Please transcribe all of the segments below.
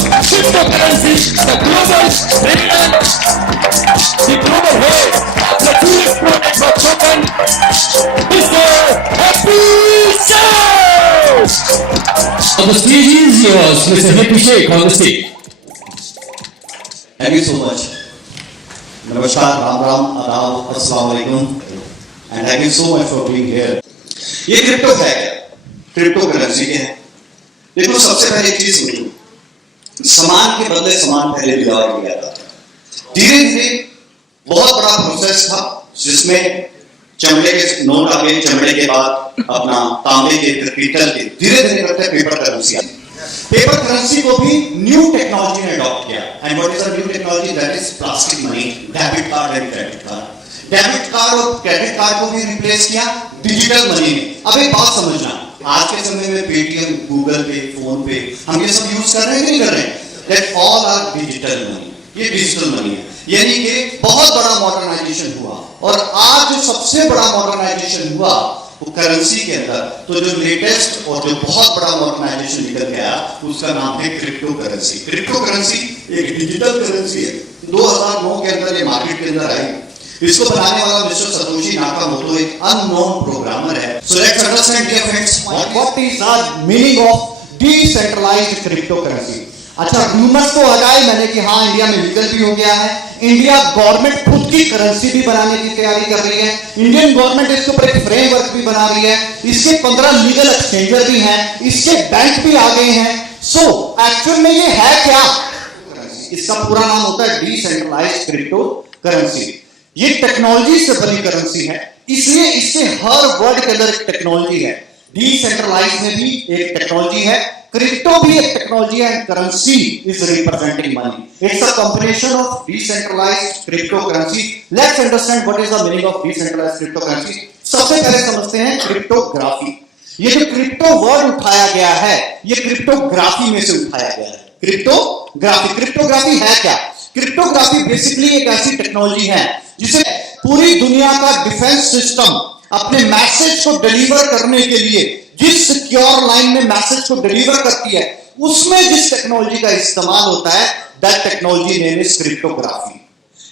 cryptocurrency, the global standard, the global head of the Jewish Pro Network token, Mr. Happy Sheikh. So the stage is yours, Mr. Happy Sheikh on the stage. Thank you so much. Namaskar, Ram Ram, Adab, Assalamu Alaikum, and thank you so much for being here. ये crypto है क्या? Crypto currency क्या है? देखो सबसे पहले एक चीज समझो, सामान के बदले सामान पहले दिया जाता था। धीरे धीरे बहुत बड़ा प्रोसेस था जिसमें चमड़े के नोट आ गए, चमड़े के बाद अपना तांबे के, फिर पीतल के, धीरे धीरे करते पेपर करेंसी आई। पेपर करेंसी को भी न्यू टेक्नोलॉजी ने अडॉप्ट किया। And what is the new technology? That is plastic money, debit card and credit card. Debit card और क्रेडिट कार्ड को भी रिप्लेस किया डिजिटल मनी में। अब एक बात समझना, आज के समय में पेटीएम, गूगल पे, फोन पे, हम ये सब यूज कर रहे हैं कि नहीं कर रहे हैं? That all are digital money. ये डिजिटल मनी है, यानी कि बहुत बड़ा मॉडर्नाइजेशन हुआ। और आज जो सबसे बड़ा मॉडर्नाइजेशन हुआ वो करेंसी के अंदर, तो जो लेटेस्ट और जो बहुत बड़ा मॉडर्नाइजेशन निकल गया उसका नाम है क्रिप्टो करेंसी। क्रिप्टो करेंसी एक डिजिटल करेंसी है। 2009 के अंदर ये मार्केट के अंदर आई। इसको बनाने वाला मिस्टर सतोशी नाकामोटो एक अननोन प्रोग्रामर है। So let's understand dear friends what is the meaning of decentralised crypto currency. अच्छा, रूमर्स तो आ जाए मैंने कि हाँ इंडिया में लीगल भी हो गया है। इंडिया गवर्नमेंट खुद की करेंसी भी बनाने की तैयारी कर रही है। इंडियन गवर्नमेंट इसके ऊपर एक फ्रेमवर्क भी बना रही है। इसके 15 लीगल एक्सचेंजर भी हैं, इसके बैंक भी आ गए हैं। सो एक्चुअल में ये है क्या? इसका पूरा नाम होता है डिसेंट्रलाइज्ड क्रिप्टो करेंसी। ये टेक्नोलॉजी से बनी करेंसी है, इसलिए इससे हर वर्ड के अंदर एक टेक्नोलॉजी है। डिसेंट्रलाइज में भी एक टेक्नोलॉजी है, क्रिप्टो भी एक टेक्नोलॉजी है, currency is representing money. It's a combination of decentralised crypto currency. Let's understand what is the meaning of decentralised crypto currency. सबसे पहले समझते हैं क्रिप्टोग्राफी। ये जो क्रिप्टो वर्ड उठाया गया है, ये क्रिप्टोग्राफी में से उठाया गया है। क्रिप्टोग्राफी, क्रिप्टोग्राफी है क्या? क्रिप्टोग्राफी बेसिकली एक ऐसी टेक्नोलॉजी है जिसे पूरी दुनिया का डिफेंस सिस्टम अपने मैसेज को डिलीवर करने के लिए जिस सिक्योर लाइन में मैसेज को डिलीवर करती है, उसमें जिस टेक्नोलॉजी का इस्तेमाल होता है, that technology name is cryptography.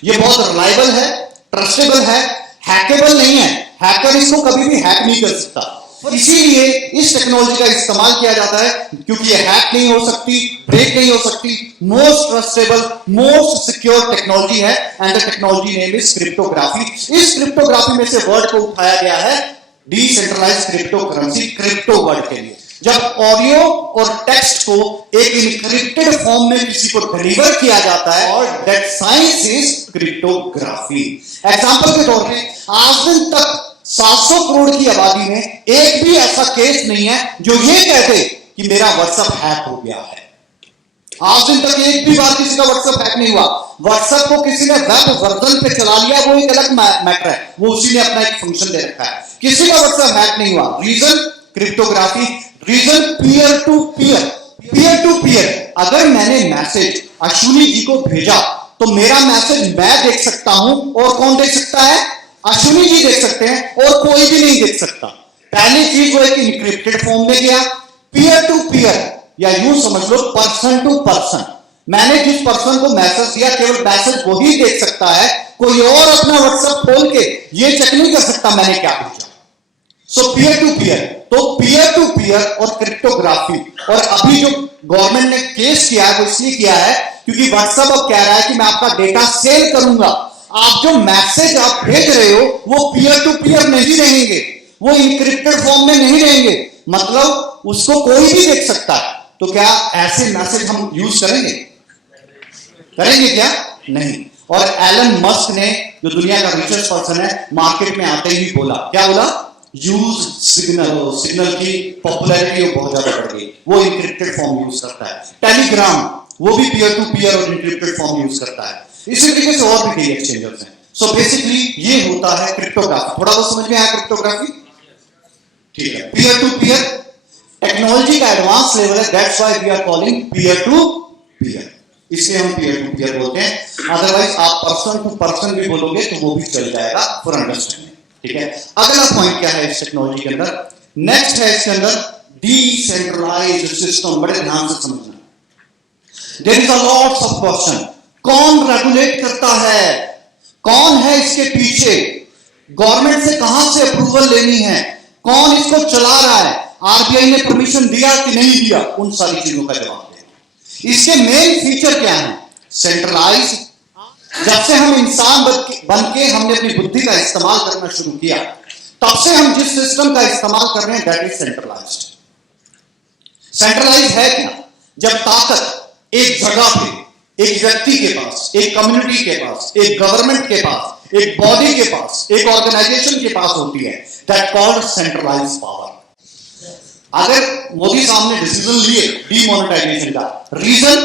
ये बहुत रिलायबल है, ट्रस्टेबल है, हैकेबल नहीं है। हैकर इसको कभी भी हैक नहीं कर सकता। इसीलिए इस टेक्नोलॉजी का इस्तेमाल किया जाता है क्योंकि ये हैक नहीं हो सकती, ब्रेक नहीं हो सकती। Most trustable, most secure technology है and the technology name is cryptography. इस क्रिप्टोग्राफी में से वर्ड को उठाया गया है decentralised crypto currency, crypto word के लिए। जब ऑडियो और टेक्स्ट को एक इनक्रिप्टेड फॉर्म में किसी को डिलीवर किया जाता है, और that science is cryptography. Example के तौर पे आज दिन तक 700 करोड़ की आबादी में एक भी ऐसा केस नहीं है जो ये कहते कि मेरा व्हाट्सएप हैक हो गया है। आज दिन तक एक भी बार किसी का व्हाट्सएप हैक नहीं हुआ। व्हाट्सएप को किसी ने वेब वर्जन पे चला लिया, वो एक अलग मैटर है, वो उसी ने अपना एक फंक्शन दे रखा है। किसी का व्हाट्सएप हैक नहीं हुआ। Reason cryptography, reason peer to peer. Peer to peer, अगर मैंने मैसेज अश्विनी जी को भेजा तो मेरा मैसेज मैं देख सकता हूं, और कौन देख सकता है? अश्विनी जी देख सकते हैं, और कोई भी नहीं देख सकता। पहली चीज वो एक इनक्रिप्टेड फॉर्म में गया। पीयर टू पीयर, या यूं समझ लो पर्सन टू पर्सन। मैंने जिस पर्सन को मैसेज दिया केवल मैसेज वही देख सकता है, कोई और अपना व्हाट्सएप खोल के ये चेक नहीं कर सकता मैंने क्या भेजा। सो पीयर टू पीयर, तो पीयर टू पीयर और क्रिप्टोग्राफी। और अभी जो गवर्नमेंट ने केस किया है वो इसलिए किया है क्योंकि व्हाट्सएप अब कह रहा है कि मैं आपका डेटा सेल करूंगा। आप जो मैसेज आप भेज रहे हो वो पीयर टू पीयर नहीं रहेंगे, वो इनक्रिप्टेड फॉर्म में नहीं रहेंगे, मतलब उसको कोई भी देख सकता है। तो क्या ऐसे मैसेज हम यूज करेंगे? करेंगे क्या? नहीं। और एलन मस्क ने, जो दुनिया का रिचेस्ट पर्सन है, मार्केट में आते ही बोला, क्या बोला? Use signal. सिग्नल की पॉपुलैरिटी बहुत ज्यादा बढ़ गई, वो इनक्रिप्टेड फॉर्म यूज करता है। टेलीग्राम वो भी पीयर टू पीयर और इनक्रिप्टेड फॉर्म यूज करता है। इसी तरीके से और भी कई एक्सचेंजर्स हैं। सो बेसिकली ये होता है क्रिप्टोग्राफी। थोड़ा बहुत समझ में आया क्रिप्टोग्राफी? ठीक है। पीयर टू पीयर टेक्नोलॉजी का एडवांस लेवल है, that's why we are calling peer to peer. इसलिए हम पीयर टू पीयर बोलते हैं। अदरवाइज आप पर्सन टू पर्सन भी बोलोगे तो वो भी चल जाएगा फॉर अंडरस्टैंडिंग। ठीक है। अगला पॉइंट क्या है इस टेक्नोलॉजी के अंदर? नेक्स्ट है इसके अंदर डिसेंट्रलाइज्ड सिस्टम। बड़े ध्यान से समझना। There is a lots of question. कौन रेगुलेट करता है, कौन है इसके पीछे, गवर्नमेंट से कहां से अप्रूवल लेनी है, कौन इसको चला रहा है, आरबीआई ने परमिशन दिया कि नहीं दिया, उन सारी चीजों का जवाब दें। इसके मेन फीचर क्या है? सेंट्रलाइज। जब से हम इंसान बन के हमने अपनी बुद्धि का इस्तेमाल करना शुरू किया, तब से हम जिस सिस्टम का इस्तेमाल कर रहे हैं दैट इज सेंट्रलाइज्ड। सेंट्रलाइज है क्या? जब ताकत एक जगह पे, एक व्यक्ति के पास, एक कम्युनिटी के पास, एक गवर्नमेंट के पास, एक बॉडी के पास, एक ऑर्गेनाइजेशन के पास होती है, दैट कॉल्ड सेंट्रलाइज्ड पावर। अगर मोदी साहब ने डिसीजन लिए डीमोनेटाइजेशन का, रीजन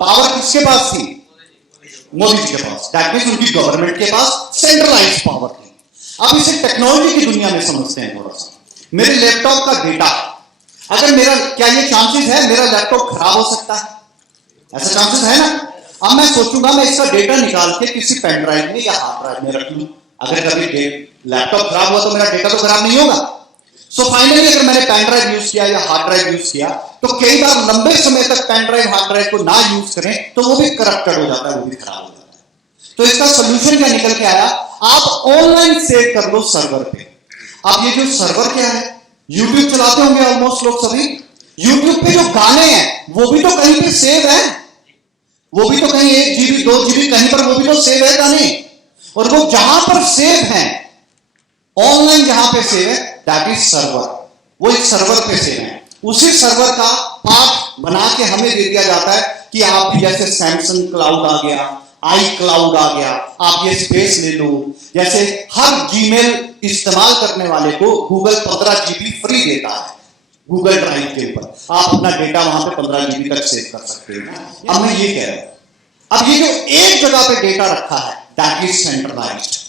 पावर किसके पास थी? मोदी जी के पास। दैट मींस उनकी गवर्नमेंट के पास सेंट्रलाइज्ड पावर थी। अब इसे टेक्नोलॉजी की दुनिया में समझते हैं थोड़ा सा। मेरे लैपटॉप का डेटा, अगर मेरा, क्या ये चांसेस है मेरा लैपटॉप खराब हो सकता है? ऐसा चांसेस है ना? अब मैं सोचूंगा मैं इसका डेटा निकाल के किसी पेन ड्राइव में या हार्ड ड्राइव में रख लूं। अगर कभी लैपटॉप खराब हुआ तो मेरा डेटा तो खराब नहीं होगा। सो फाइनली अगर मैंने पेन ड्राइव यूज किया या हार्ड ड्राइव यूज किया, तो कई बार लंबे समय तक पेन ड्राइव हार्ड ड्राइव को ना यूज करें तो वो भी करप्टेड हो जाता है, वो भी खराब हो जाता है। तो इसका सोल्यूशन क्या निकल के आया? आप ऑनलाइन सेव कर लो सर्वर पे। अब ये जो सर्वर क्या है, यूट्यूब चलाते होंगे ऑलमोस्ट लोग सभी। यूट्यूब पे जो गाने हैं वो भी तो कहीं पे सेव है, वो भी तो कहीं 1 GB 2 GB कहीं पर वो भी तो सेव है गाने। और वो जहां पर सेव है, ऑनलाइन जहां पे सेव है, दैट इज सर्वर। वो एक सर्वर पे सेव है। उसी सर्वर का पार्ट बना के हमें दे दिया जाता है कि आप जैसे सैमसंग क्लाउड आ गया, आई क्लाउड आ गया, आप ये स्पेस ले लो। जैसे हर जीमेल इस्तेमाल करने वाले को गूगल 15 GB फ्री देता है गूगल ड्राइव के ऊपर। आप अपना डेटा वहां पे 15 GB तक सेव कर सकते हैं। अब मैं ये कह रहा हूं, अब ये जो एक जगह पे डेटा रखा है दैट इज सेंट्रलाइज्ड।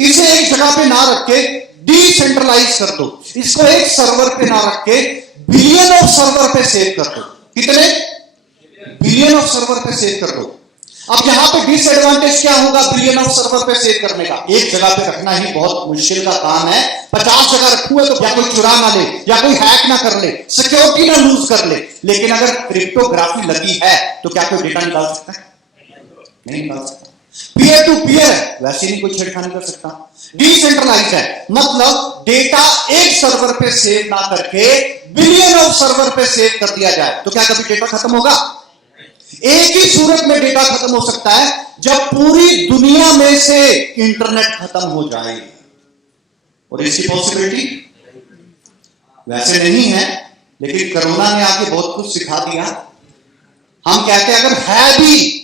इसे एक जगह पे ना रख के डिसेंट्रलाइज कर दो। इसको एक सर्वर पे ना रख के बिलियन ऑफ सर्वर पे सेव कर दो। कितने? बिलियन ऑफ सर्वर पे सेव कर दो। अब यहां पे डिसएडवांटेज क्या होगा बिलियन ऑफ सर्वर पे सेव करने का? एक जगह पे रखना ही बहुत मुश्किल का काम है। 50 जगह रखूं तो या कोई चुरा ना ले, या कोई हैक ना कर ले, सिक्योरिटी ना लूज कर ले। लेकिन अगर क्रिप्टोग्राफी लगी है तो क्या कोई डेटा निकाल सकता है? नहीं निकाल सकता। पीयर टू पीयर है, वैसे नहीं कोई छेड़खानी कर सकता। डिसेंट्रलाइज है, मतलब डेटा एक सर्वर पे सेव ना करके बिलियन ऑफ सर्वर पे सेव कर दिया जाए तो क्या कभी डेटा खत्म होगा? एक ही सूरत में डेटा खत्म हो सकता है, जब पूरी दुनिया में से इंटरनेट खत्म हो जाए। और इसकी पॉसिबिलिटी वैसे नहीं है, लेकिन कोरोना ने आके बहुत कुछ सिखा दिया। हम कहते हैं अगर है भी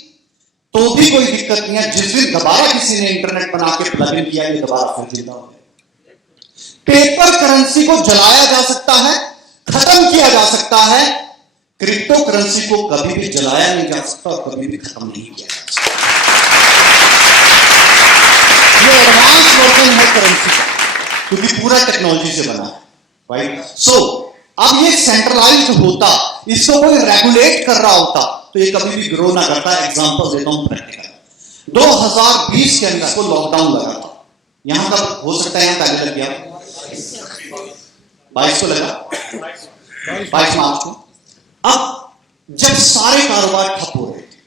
तो भी कोई दिक्कत नहीं है। जिस दिन दोबारा किसी ने इंटरनेट बना के प्लग इन किया, ये दोबारा फिर जिंदा हो गया। पेपर करेंसी को जलाया जा सकता है, खत्म किया जा सकता है। क्रिप्टो करेंसी को कभी भी जलाया नहीं जा सकता और कभी भी खत्म नहीं किया जा सकता। ये एडवांस वर्जन है करेंसी का, क्योंकि पूरा टेक्नोलॉजी से बना है, राइट? सो अब ये सेंट्रलाइज्ड होता, इसको कोई रेगुलेट कर रहा होता तो ये कभी भी ग्रो ना करता। एग्जांपल देता हूं प्रैक्टिकल। 2020 के अंदर को लॉकडाउन लगा था। यहां का हो सकता है, यहां पहले लग गया 22 को लगा, 22 मार्च को। अब जब सारे कारोबार ठप हो रहे थे,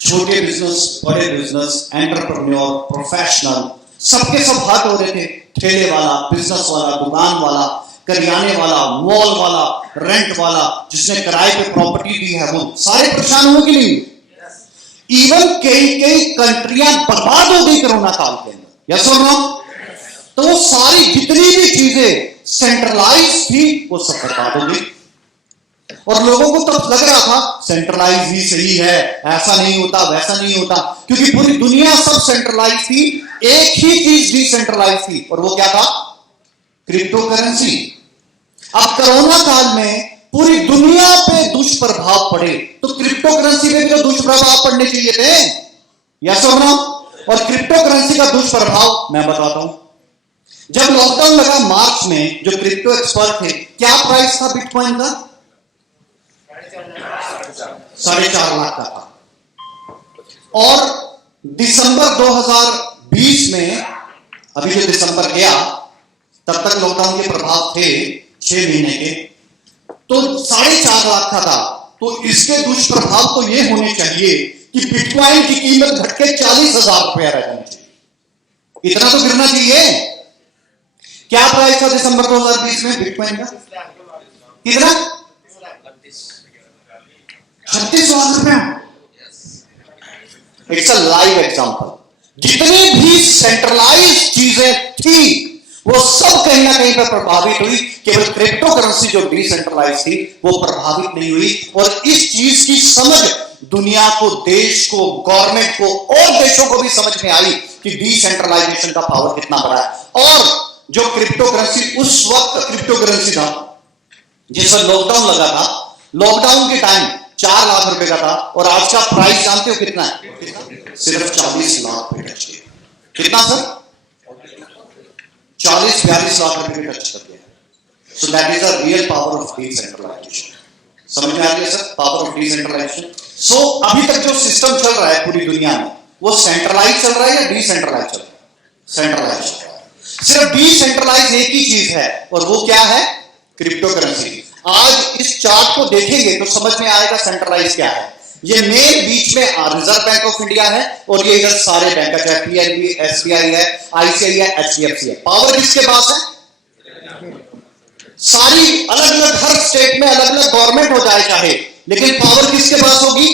छोटे बिजनेस, बड़े बिजनेस, एंटरप्रेन्योर, प्रोफेशनल, सबके सब हाथ हो रहे थे। ठेले वाला, बिजनेस वाला, दुकान वाला, करियाने वाला, मॉल वाला, रेंट वाला, जिसने किराए पे प्रॉपर्टी दी है, वो सारे परेशान हुए कि नहीं? इवन कई कंट्रियां बर्बाद हो गई कोरोना काल के अंदर। यस और नो? तो वो सारी जितनी भी चीजें सेंट्रलाइज थी वो सब बर्बाद हो गई। और लोगों को तब लग रहा था सेंट्रलाइज ही सही है, ऐसा नहीं होता, वैसा नहीं होता, क्योंकि पूरी दुनिया सब सेंट्रलाइज थी। एक ही चीज डिसेंट्रलाइज थी, और वो क्या था? Crypto currency. अब कोरोना काल में पूरी दुनिया पे दुष्प्रभाव पड़े, तो क्रिप्टो करेंसी पे भी तो दुष्प्रभाव पड़ने चाहिए थे। यस और नो? और क्रिप्टो करेंसी का दुष्प्रभाव मैं बताता हूं। जब लॉकडाउन लगा मार्च में, जो क्रिप्टो एक्सपर्ट थे, क्या प्राइस था बिटकॉइन का? 4.5 लाख का था। और दिसंबर 2020 में, अभी जो दिसंबर गया, तब तक लॉकडाउन के प्रभाव थे 6 महीने के, तो 4.5 लाख का था। तो इसके दुष्प्रभाव तो ये होने चाहिए कि बिटकॉइन की कीमत घट के 40,000 रुपया रह जानी चाहिए। इतना तो गिरना चाहिए। क्या प्राइस था दिसंबर 2020 में बिटकॉइन का? कितना? 36 लाख रुपया। It's a live example. जितनी भी सेंट्रलाइज चीजें थी वो सब कहीं ना कहीं पर प्रभावित हुई। केवल क्रिप्टो करेंसी जो डिसेंट्रलाइज थी वो प्रभावित नहीं हुई। और इस चीज की समझ दुनिया को, देश को, गवर्नमेंट को और देशों को भी समझ में आई कि डिसेंट्रलाइजेशन का पावर कितना बड़ा है। और जो क्रिप्टो करेंसी उस वक्त क्रिप्टो करेंसी था जिसमें लॉकडाउन लगा था, लॉकडाउन के टाइम 4 लाख रुपए का था और आज का प्राइस जानते हो कितना है? सिर्फ 40 लाख रुपए टच किया। कितना सर? 40-42 लाख रुपए टच कर दिया। So that is the real power of decentralisation. समझ में आ गया sir? Power of decentralisation. So अभी तक जो सिस्टम चल रहा है पूरी दुनिया में वो सेंट्रलाइज चल रहा है या डिसेंट्रलाइज चल रहा है? सेंट्रलाइज चल रहा है। सिर्फ डिसेंट्रलाइज एक ही चीज है और वो क्या है? Crypto currency. आज इस चार्ट को देखेंगे तो समझ में आएगा सेंट्रलाइज क्या है। ये मेन बीच में रिजर्व बैंक ऑफ इंडिया है और ये इधर सारे बैंक है, चाहे पीएनबी, एसबीआई है, आईसीआई है, एचडीएफसी है। पावर किसके पास है? सारी अलग अलग, हर स्टेट में अलग अलग गवर्नमेंट हो जाए चाहे, लेकिन पावर किसके पास होगी?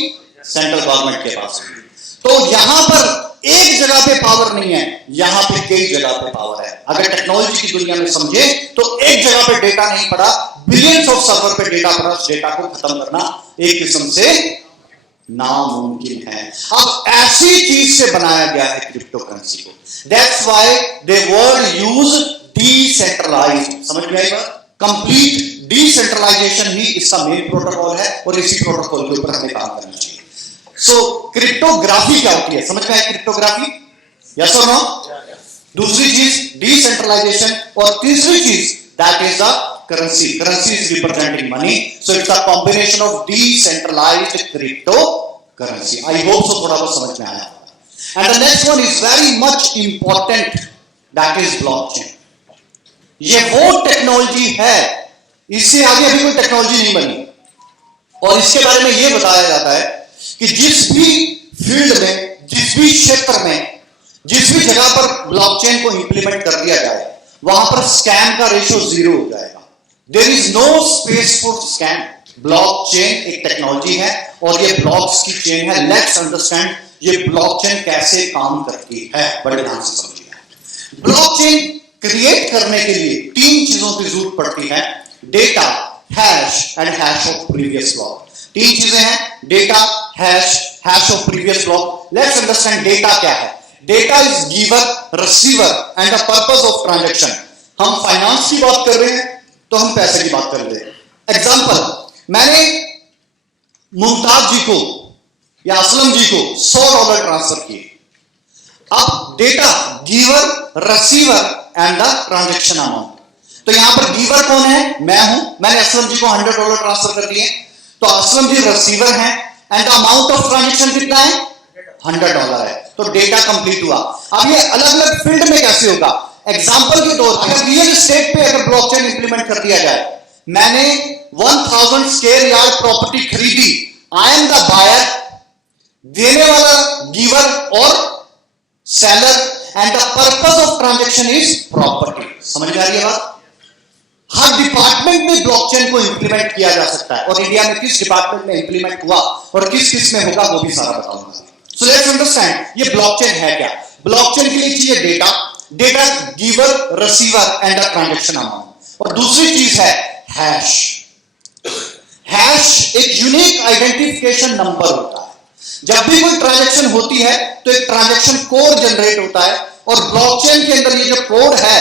सेंट्रल गवर्नमेंट के पास होगी। तो यहां पर एक जगह पे पावर नहीं है, यहां पे कई जगह पे पावर है। अगर टेक्नोलॉजी की दुनिया में समझे तो एक जगह पे डेटा नहीं पड़ा, बिलियंस ऑफ सर्वर पे डेटा पड़ा। उस डेटा को खत्म करना एक किस्म से नामुमकिन है। अब ऐसी चीज से बनाया गया है क्रिप्टो करेंसी को। That's why they word use decentralised. समझ में आई बात? कंप्लीट डिसेंट्रलाइजेशन ही इसका मेन प्रोटोकॉल है और इसी प्रोटोकॉल के ऊपर हमें काम करना चाहिए। सो क्रिप्टोग्राफी क्या होती है? समझ में आई क्रिप्टोग्राफी? यस और नो? दूसरी चीज डिसेंट्रलाइजेशन और तीसरी चीज that is the currency. Currency is representing money. So it's a combination of decentralized cryptocurrency. I hope so थोड़ा बहुत समझ में आया। And the next one is very much important. That is blockchain. ये वो टेक्नोलॉजी है, इससे आगे अभी कोई टेक्नोलॉजी नहीं बनी। और इसके बारे में ये बताया जाता है कि जिस भी फील्ड में, जिस भी क्षेत्र में, जिस भी जगह पर ब्लॉकचेन को इंप्लीमेंट कर दिया जाए वहां पर स्कैम का रेशियो 0 हो जाएगा। There is no space for scam. Blockchain एक टेक्नोलॉजी है और ये ब्लॉक्स की चेन है। लेट्स अंडरस्टैंड ये ब्लॉकचेन कैसे काम करती है, बड़े ध्यान से समझिए। ब्लॉकचेन क्रिएट करने के लिए 3 चीजों की जरूरत पड़ती है: data, hash and hash of previous block. 3 चीजें हैं: data, hash of previous block. Let's understand data क्या है। Data is giver, receiver and the purpose of transaction. हम फाइनेंस की बात कर रहे हैं तो हम पैसे की बात कर रहे हैं। एग्जांपल, मैंने मुमताज जी को या असलम जी को $100 ट्रांसफर किए। अब data giver, receiver and the transaction amount. तो यहां पर गिवर कौन है? मैं हूं। मैंने असलम जी को $100 ट्रांसफर कर दिए, तो असलम जी रिसीवर हैं and the amount of transaction कितना है? $100 है। तो डेटा कंप्लीट हुआ। अब ये अलग अलग फील्ड में कैसे होगा? एग्जांपल के तौर पर अगर रियल एस्टेट पे अगर ब्लॉकचेन इंप्लीमेंट कर दिया जाए, मैंने 1000 स्क्वायर यार्ड प्रॉपर्टी खरीदी, आई एम द बायर, देने वाला गिवर और seller and the purpose of transaction is property. समझ में आ रही है बात? हर डिपार्टमेंट में ब्लॉकचेन को इंप्लीमेंट किया जा सकता है और इंडिया में किस डिपार्टमेंट में इंप्लीमेंट हुआ और किस किस में होगा वो भी सारा बताऊंगा। सो लेट्स अंडरस्टैंड ये ब्लॉकचेन है क्या। ब्लॉकचेन के लिए चाहिए data, data giver, receiver and the transaction amount. और दूसरी चीज है हैश। हैश एक यूनिक आइडेंटिफिकेशन नंबर होता है। जब भी कोई ट्रांजैक्शन होती है तो एक ट्रांजैक्शन कोड जनरेट होता है और ब्लॉकचेन के अंदर ये जो कोड है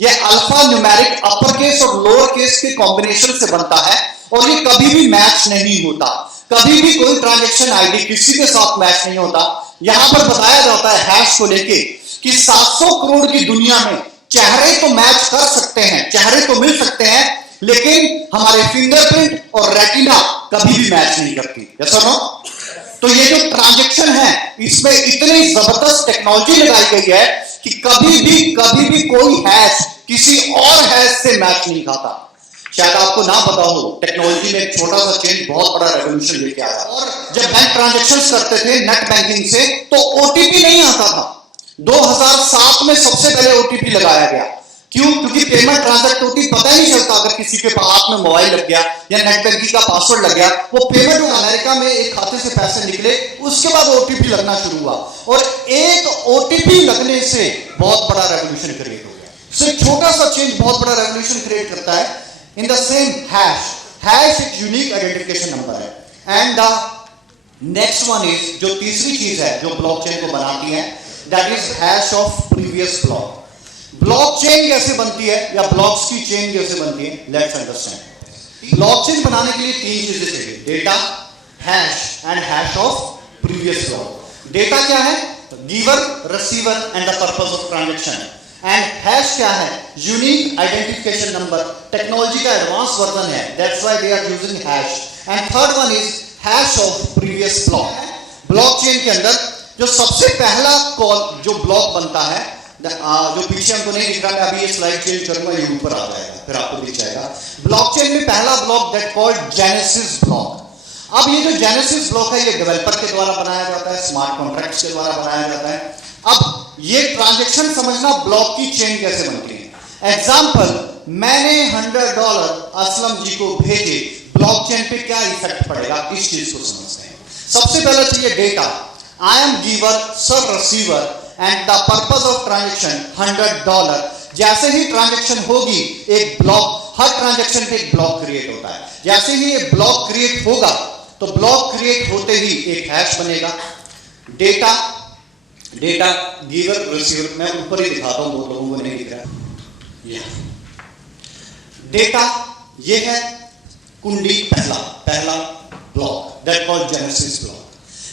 ये अल्फा न्यूमेरिक अपर केस और लोअर केस के कॉम्बिनेशन से बनता है और ये कभी भी मैच नहीं होता। कभी भी कोई ट्रांजैक्शन आईडी किसी के साथ मैच नहीं होता। यहां पर बताया जाता है हैश को लेके कि 700 करोड़ की दुनिया में चेहरे तो मैच कर सकते हैं, चेहरे तो मिल सकते हैं, लेकिन हमारे फिंगरप्रिंट और रेटिना कभी भी मैच नहीं करती। यस और नो? तो ये जो ट्रांजैक्शन है इसमें इतनी जबरदस्त टेक्नोलॉजी लगाई गई है कि कभी भी कोई हैश किसी और हैश से मैच नहीं खाता। शायद आपको ना पता हो, टेक्नोलॉजी में एक छोटा सा चेंज बहुत बड़ा रेवोल्यूशन लेके आया। और जब बैंक ट्रांजैक्शंस करते थे नेट बैंकिंग से, तो ओटीपी नहीं आता था। 2007 में सबसे पहले ओटीपी लगाया गया। क्यों? क्योंकि पेमेंट ट्रांजैक्ट होती पता ही नहीं चलता। अगर किसी के हाथ में मोबाइल लग गया या नेट बैंकिंग का पासवर्ड लग गया, वो पेमेंट अमेरिका में एक खाते से पैसे निकले, उसके बाद ओटीपी लगना शुरू हुआ। और एक ओटीपी लगने से बहुत बड़ा रेवोल्यूशन क्रिएट हो गया। सो एक छोटा सा चेंज बहुत बड़ा रेवोल्यूशन क्रिएट करता है। इन द सेम हैश एक यूनिक आइडेंटिफिकेशन नंबर है। And the next one is, जो तीसरी चीज है जो ब्लॉकचेन को बनाती है, that is hash of previous block. Blockchain कैसे बनती है या ब्लॉक्स की चेन कैसे बनती है, लेट्स अंडरस्टैंड। ब्लॉकचेन बनाने के लिए तीन चीजें चाहिए, data, hash and hash of previous block. Data क्या है? Giver, receiver and the purpose of transaction. And hash क्या है? Unique identification number. टेक्नोलॉजी का एडवांस वर्जन है, that's why they are using hash. And third one is hash of previous block. Blockchain के अंदर जो सबसे पहला कॉल जो ब्लॉक बनता है, जो पीछे हमको नहीं दिख रहा, मैं अभी ये स्लाइड चेंज करूंगा, ये ऊपर आ जाएगा, फिर आपको दिख जाएगा। ब्लॉकचेन में पहला block that called genesis block. अब ये जो जेनेसिस ब्लॉक है, ये डेवलपर के द्वारा बनाया जाता है, स्मार्ट कॉन्ट्रैक्ट्स के द्वारा बनाया जाता है। अब ये ट्रांजैक्शन समझना, ब्लॉक की चेन कैसे बनती है। एग्जांपल, मैंने $100 असलम जी को भेजे, ब्लॉकचेन पे क्या इफेक्ट पड़ेगा, इस चीज को समझते हैं। सबसे पहले चाहिए data. I am giver, sir receiver and the purpose of transaction $100। जैसे ही ट्रांजैक्शन होगी, एक ब्लॉक, हर ट्रांजैक्शन पे एक ब्लॉक क्रिएट होता है। जैसे ही ये ब्लॉक क्रिएट होगा, तो ब्लॉक क्रिएट होते ही एक हैश बनेगा। डेटा गिवर रिसीवर, मैं ऊपर ही दिखाता हूं, बहुत लोगों को नहीं दिख रहा। डेटा ये है कुंडी, पहला block that called genesis block.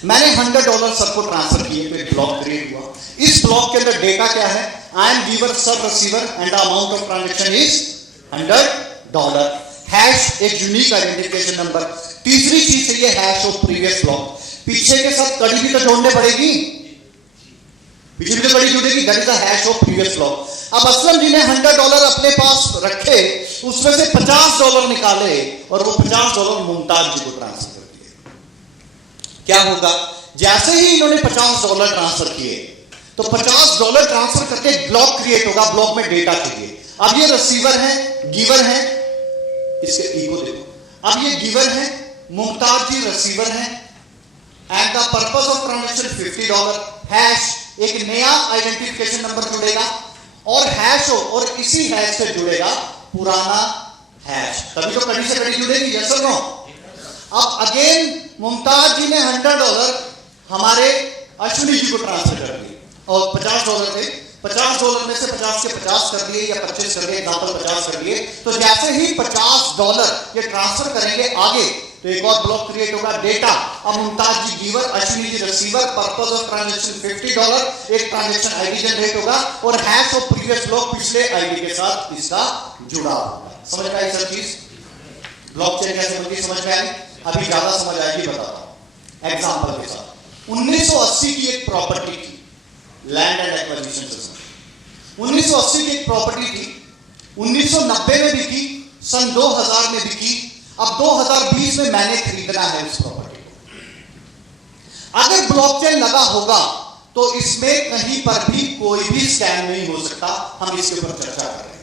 मैंने $100 सर को ट्रांसफर किए, तो एक ब्लॉक क्रिएट हुआ। इस ब्लॉक के अंदर डेटा क्या है? I am giver, sir receiver and the amount of transaction is $100। Hash एक यूनिक आइडेंटिफिकेशन नंबर। तीसरी चीज चाहिए हैश ऑफ प्रीवियस ब्लॉक। पीछे के साथ कड़ी भी तो जोड़ने पड़ेगी, पीछे भी तो कड़ी जुड़ेगी, that is the hash of previous block. अब असलम जी ने $100 अपने पास रखे, उसमें से $50 निकाले और वो $50 मुमताज जी को ट्रांसफर कर दिए। क्या होगा? जैसे ही इन्होंने $50 ट्रांसफर किए, तो $50 ट्रांसफर करके ब्लॉक क्रिएट होगा। ब्लॉक में डेटा चाहिए। अब ये रिसीवर है, गिवर है, इसके ईगो देखो। अब ये गिवर है, मुमताज जी रिसीवर है, and the purpose of transaction $50। Hash एक नया आइडेंटिफिकेशन नंबर जुड़ेगा और हैश हो, और इसी हैश से जुड़ेगा पुराना हैश, तभी तो कड़ी से कड़ी जुड़ेगी। यस और नो? अब अगेन मुमताज जी ने $100 हमारे अश्विनी जी को ट्रांसफर कर दिए, और $50 थे, $50 में से 50 के 50 कर दिए या 25 कर दिए, एग्जाम्पल 50 कर दिए। तो जैसे ही $50 ये ट्रांसफर करेंगे आगे, तो एक और ब्लॉक क्रिएट होगा, डेटा। अब Mumtaz ji giver, Ashwini ji receiver, purpose of transaction $50, एक ट्रांजैक्शन आईडी जनरेट होगा, और हैश ऑफ प्रीवियस ब्लॉक पिछले आईडी के साथ इसका जुड़ा होगा। समझ में आई सब चीज? ब्लॉकचेन कैसे बनती है समझ में आई? अभी ज्यादा समझ आएगी, बताता हूं एग्जांपल के साथ। 1980 की एक प्रॉपर्टी थी, लैंड एंड एक्विजिशन सिस्टम। 1980 की एक प्रॉपर्टी थी, 1990 में बिकी, सन 2000 में बिकी, अब 2020 में मैंने खरीदना है उस प्रॉपर्टी को। अगर ब्लॉकचेन लगा होगा, तो इसमें कहीं पर भी कोई भी स्कैम नहीं हो सकता। हम इसके ऊपर चर्चा कर रहे हैं।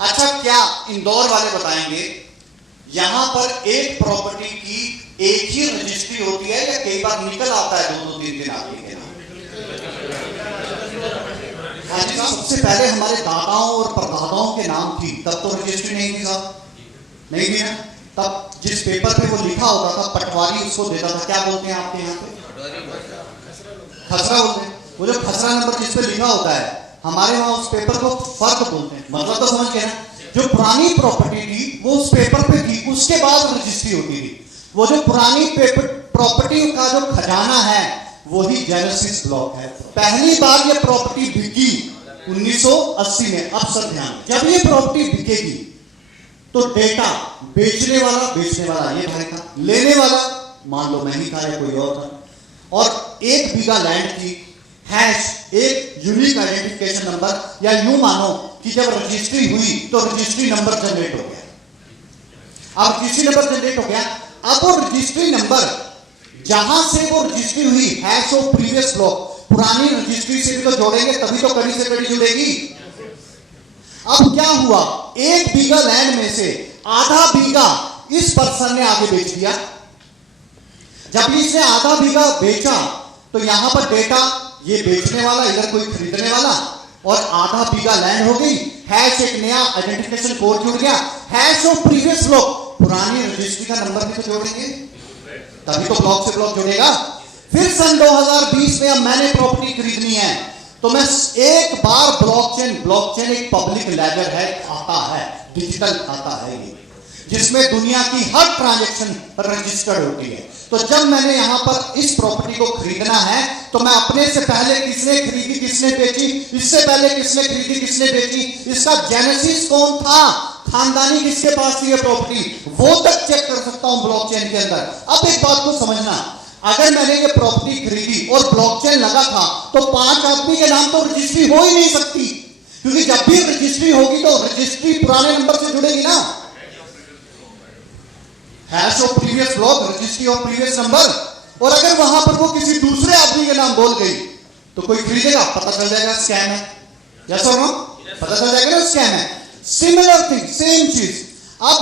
अच्छा, क्या इंदौर वाले बताएंगे, यहां पर एक प्रॉपर्टी की एक ही रजिस्ट्री होती है या कई बार निकल आता है 2-3 दिन आगे के नाम? सबसे पहले हमारे दादाओं और परदादाओं के नाम थी, तब तो रजिस्ट्री नहीं थी साहब, नहीं थी ना। तब जिस पेपर पे वो लिखा होता था, पटवारी उसको देता था, क्या बोलते हैं आपके यहाँ पे? खसरा बोलते हैं। वो जो खसरा नंबर जिस पे लिखा होता है, हमारे वहां उस पेपर को फर्क बोलते हैं। मतलब तो समझ गए ना? जो पुरानी प्रॉपर्टी थी वो उस पेपर पे थी, उसके बाद रजिस्ट्री होती थी। वो जो पुरानी प्रॉपर्टी का जो खजाना है, वही जेनेसिस ब्लॉक है। पहली बार ये प्रॉपर्टी बिकी 1980 में। अब सर ध्यान, जब ये प्रॉपर्टी बिकेगी, तो डेटा बेचने वाला ये भाई था, लेने वाला मान लो मैं ही था या कोई और था, और 1 बीघा लैंड की हैश एक यूनिक आइडेंटिफिकेशन नंबर, या यूं मानो कि जब रजिस्ट्री हुई तो रजिस्ट्री नंबर जनरेट हो गया। अब रजिस्ट्री नंबर जनरेट हो गया। अब वो रजिस्ट्री नंबर जहां से वो रजिस्ट्री हुई हैश ऑफ प्रीवियस ब्लॉक, पुरानी रजिस्ट्री से भी तो जोड़ेंगे, तभी तो कड़ी से कड़ी जुड़ेगी। अब क्या हुआ, 1 बीघा लैंड में से आधा बीघा इस पर्सन ने आगे बेच दिया। जब इसने आधा बीघा बेचा तो यहां पर डेटा, ये बेचने वाला, इधर कोई खरीदने वाला, और आधा बीघा लैंड हो गई। हैश एक नया आइडेंटिफिकेशन कोड जुड़ गया, हैश ऑफ प्रीवियस ब्लॉक, पुरानी रजिस्ट्री का नंबर भी तो जोड़ेंगे, तभी तो ब्लॉक से ब्लॉक जुड़ेगा। फिर सन 2020 में अब मैंने प्रॉपर्टी खरीदनी है, तो मैं एक बार ब्लॉकचेन एक पब्लिक लेजर है, खाता है, डिजिटल खाता है ये, जिसमें दुनिया की हर ट्रांजैक्शन रजिस्टर्ड होती है। तो जब मैंने यहां पर इस प्रॉपर्टी को खरीदना है, तो मैं अपने से पहले किसने खरीदी, किसने बेची, इससे पहले किसने खरीदी, किसने बेची, इसका जेनेसिस कौन था, खानदानी किसके पास थी ये प्रॉपर्टी, वो तक चेक कर सकता हूं ब्लॉकचेन के अंदर। अब एक बात को समझना, अगर मैंने ये प्रॉपर्टी खरीदी और ब्लॉकचेन लगा था, तो 5 आदमी के नाम तो रजिस्ट्री हो ही नहीं सकती, क्योंकि जब भी रजिस्ट्री होगी तो रजिस्ट्री पुराने नंबर से जुड़ेगी ना। Hash of previous block, registry of previous number. और अगर वहां पर वो किसी दूसरे आदमी के नाम बोल गई तो कोई खरीदेगा, पता चल जाएगा स्कैम है, यस और नो, पता चल जाएगा ना स्कैम है। सिमिलर थिंग, सेम चीज। अब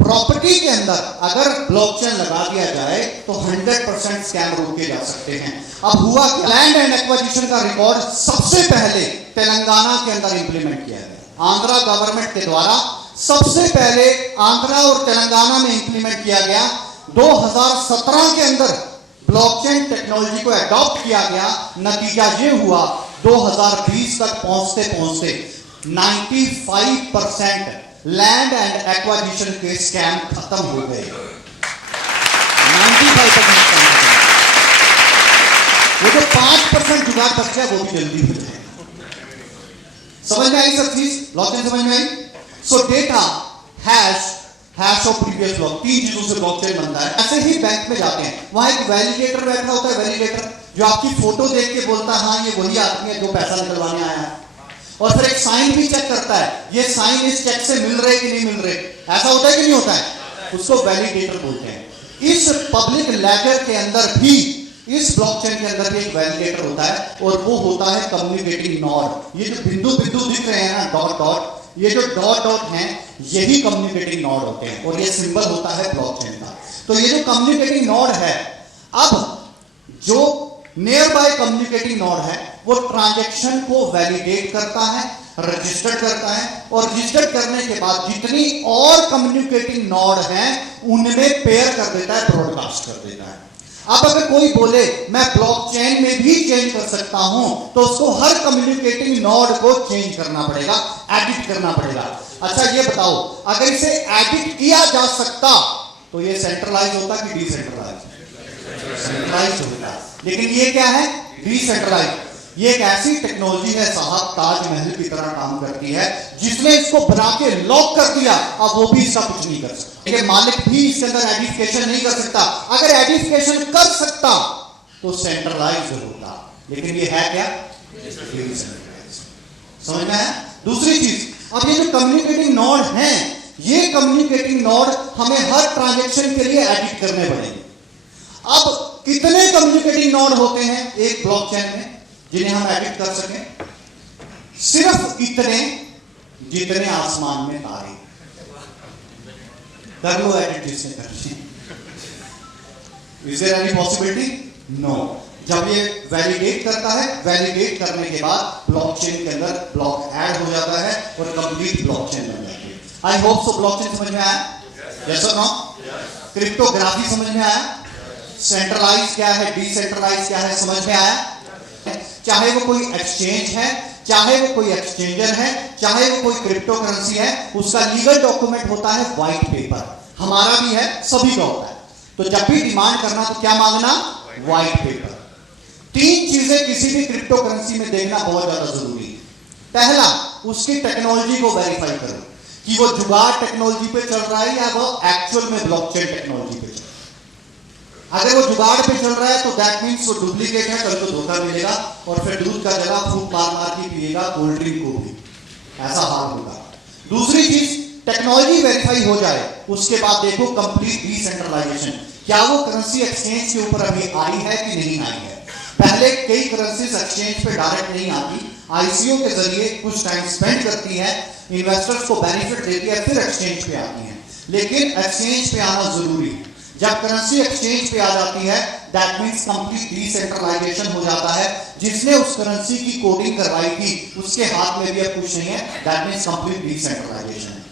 प्रॉपर्टी के अंदर अगर ब्लॉकचेन लगा दिया जाए तो 100% स्कैम रोके जा सकते हैं। अब हुआ क्या, लैंड एंड एक्वाजिशन का रिकॉर्ड सबसे पहले तेलंगाना के अंदर इंप्लीमेंट किया गया, आंध्रा गवर्नमेंट के द्वारा सबसे पहले आंध्रा और तेलंगाना में इंप्लीमेंट किया गया। 2017 के अंदर ब्लॉकचेन टेक्नोलॉजी को अडॉप्ट किया गया। नतीजा ये हुआ, 2020 तक पहुंचते पहुंचते 95% लैंड एंड एक्वाजिशन के स्कैम खत्म हो गए। 95% स्कैम खत्म। वो जो 5% जुगाड़ बच गया वो भी जल्दी हो जाए। समझ में आई सब चीज, ब्लॉकचेन समझ में आई। So data, hash of previous block, 3 चीजों से ब्लॉकचेन बनता है। ऐसे ही बैंक में जाते हैं, वहां एक वैलिडेटर बैठा होता है, वैलिडेटर जो आपकी फोटो देख के बोलता है हाँ ये वही आदमी है जो पैसा निकलवाने आया है, और फिर एक साइन भी चेक करता है, ये साइन इस चेक से मिल रहे कि नहीं मिल रहे। ऐसा होता है कि नहीं होता है, उसको वैलिडेटर बोलते हैं। इस पब्लिक लेजर के अंदर भी, इस ब्लॉकचेन के अंदर भी एक वैलिडेटर होता है, और वो होता है कम्युनिकेटिंग नोड। ये जो बिंदु बिंदु दिख रहे हैं ना, डॉट डॉट, ये जो डॉट डॉट हैं यही कम्युनिकेटिंग नोड होते हैं, और ये सिंबल होता है ब्लॉकचेन का। तो ये जो कम्युनिकेटिंग नोड है, अब जो नियर बाय कम्युनिकेटिंग नोड है वो ट्रांजैक्शन को वैलिडेट करता है, रजिस्टर करता है, और रजिस्टर करने के बाद जितनी और कम्युनिकेटिंग नोड हैं उनमें पेयर कर देता है, ब्रॉडकास्ट कर देता है। अब अगर कोई बोले मैं ब्लॉकचेन में भी चेंज कर सकता हूं, तो उसको हर कम्युनिकेटिंग नोड को चेंज करना पड़ेगा, एडिट करना पड़ेगा। अच्छा ये बताओ, अगर इसे एडिट किया जा सकता तो ये सेंट्रलाइज होता कि डिसेंट्रलाइज? सेंट्रलाइज होता। लेकिन ये क्या है, डिसेंट्रलाइज। ये एक ऐसी टेक्नोलॉजी है साहब, ताजमहल की तरह काम करती है, जिसने इसको बना के लॉक कर दिया, अब वो भी इसका कुछ नहीं कर सकता। ये मालिक भी इसके अंदर एडिफिकेशन नहीं कर सकता। अगर एडिफिकेशन कर सकता तो सेंट्रलाइज होता, लेकिन ये है क्या, समझ में है। दूसरी चीज, अब ये जो कम्युनिकेटिंग नोड हैं, ये कम्युनिकेटिंग नोड हमें हर ट्रांजैक्शन के लिए एडिट करने पड़ेंगे। अब कितने कम्युनिकेटिंग नोड होते हैं एक ब्लॉकचेन में जिन्हें हम एडिट कर सकें? सिर्फ इतने जितने आसमान में तारे। कर लो एडिट जिसने करनी। Is there any possibility? No. जब ये वैलिडेट करता है, वैलिडेट करने के बाद ब्लॉकचेन के अंदर ब्लॉक ऐड हो जाता है और कंप्लीट ब्लॉकचेन बन जाती है। आई होप सो ब्लॉकचेन समझ में आया? यस और नो? क्रिप्टोग्राफी समझ में आया? सेंट्रलाइज क्या है, डिसेंट्रलाइज क्या है, समझ में आया? चाहे वो कोई एक्सचेंज है, चाहे वो कोई एक्सचेंजर है, चाहे वो कोई क्रिप्टो करेंसी है, उसका लीगल डॉक्यूमेंट होता है व्हाइट पेपर। हमारा भी है, सभी का होता है। तो जब भी डिमांड करना तो क्या मांगना? White paper. 3 चीजें किसी भी क्रिप्टो करेंसी में देखना बहुत ज्यादा जरूरी है। पहला, उसकी टेक्नोलॉजी को वेरीफाई करो कि वो जुगाड़ टेक्नोलॉजी पे चल रहा है या वो एक्चुअल में ब्लॉकचेन टेक्नोलॉजी पे चल रहा है। अगर वो जुगाड़ पे चल रहा है तो दैट मीन्स वो डुप्लीकेट है, कल को धोखा मिलेगा और फिर दूध का जगह फूक मार मार के पिएगा, कोल्ड ड्रिंक को भी, ऐसा हाल होगा। दूसरी चीज, टेक्नोलॉजी वेरीफाई हो जाए उसके बाद देखो कंप्लीट डिसेंट्रलाइजेशन, क्या वो करेंसी एक्सचेंज के ऊपर अभी आई है कि नहीं आई है। पहले कई करेंसीज एक्सचेंज पे डायरेक्ट नहीं आती, आईसीओ के जरिए कुछ टाइम स्पेंड करती है, इन्वेस्टर्स को बेनिफिट देती है, फिर एक्सचेंज पे आती है। लेकिन एक्सचेंज पे आना जरूरी है। जब करेंसी एक्सचेंज पे आ जाती है दैट मींस कंप्लीट डिसेंट्रलाइजेशन हो जाता है। जिसने उस करेंसी की कोडिंग करवाई थी उसके हाथ में भी अब कुछ नहीं है, दैट मींस कंप्लीट डिसेंट्रलाइजेशन है।